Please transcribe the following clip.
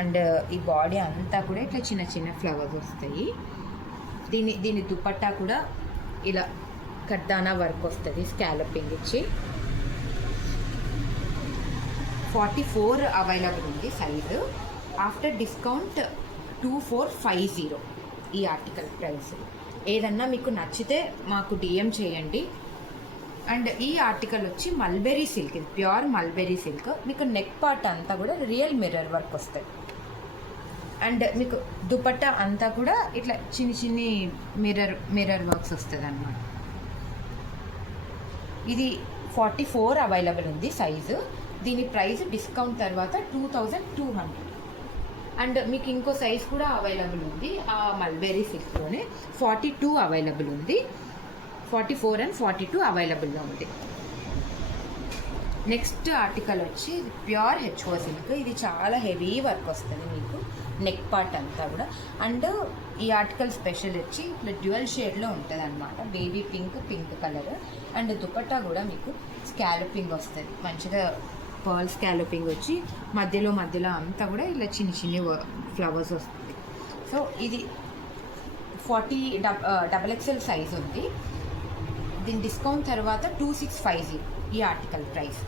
And ఈ body అంతా కూడా ఇట్లా చిన్న చిన్న ఫ్లవర్స్ వస్తాయి. దీని దుపట్టా కూడా ఇలా కడ్దానా వర్క్ వస్తుంది, స్కాలపింగ్ ఇచ్చి. 44 అవైలబుల్ ఉంది సైజు. ఆఫ్టర్ డిస్కౌంట్ 2450 ఈ ఆర్టికల్ ప్రైస్. ఏదన్నా మీకు నచ్చితే మాకు డిఎం చేయండి. అండ్ ఈ ఆర్టికల్ వచ్చి మల్బెరీ సిల్క్, ఇది ప్యూర్ మల్బెరీ సిల్క్. మీకు నెక్ పార్ట్ అంతా కూడా రియల్ మిర్రర్ వర్క్ వస్తుంది. అండ్ మీకు దుపట్టా అంతా కూడా ఇట్లా చిన్ని మిర్రర్ వర్క్స్ వస్తుంది అన్నమాట. ఇది 44 అవైలబుల్ ఉంది సైజు. దీని ప్రైస్ డిస్కౌంట్ తర్వాత 2200. అండ్ మీకు ఇంకో సైజ్ కూడా అవైలబుల్ ఉంది ఆ మల్బెరీ సిల్క్లోనే. 42 అవైలబుల్ ఉంది. 44 అండ్ 42 అవైలబుల్లో ఉంది. నెక్స్ట్ ఆర్టికల్ వచ్చి ప్యూర్ హెచ్ఓ సిల్క్. ఇది చాలా హెవీ వర్క్ వస్తుంది మీకు నెక్ పార్ట్ అంతా కూడా. అండ్ ఈ ఆర్టికల్ స్పెషల్ వచ్చి ఇట్లా డ్యూయల్ షేడ్లో ఉంటుంది అనమాట, baby pink colour. And dupatta కూడా మీకు స్కాలపింగ్ వస్తుంది, మంచిగా పర్ల్ స్కాలపింగ్ వచ్చి మధ్యలో అంతా కూడా ఇలా చిన్ని ఫ్లవర్స్ వస్తుంది. సో ఇది 40 XXL సైజ్ ఉంది. దీని డిస్కౌంట్ తర్వాత 2650 ఈ ఆర్టికల్ ప్రైస్.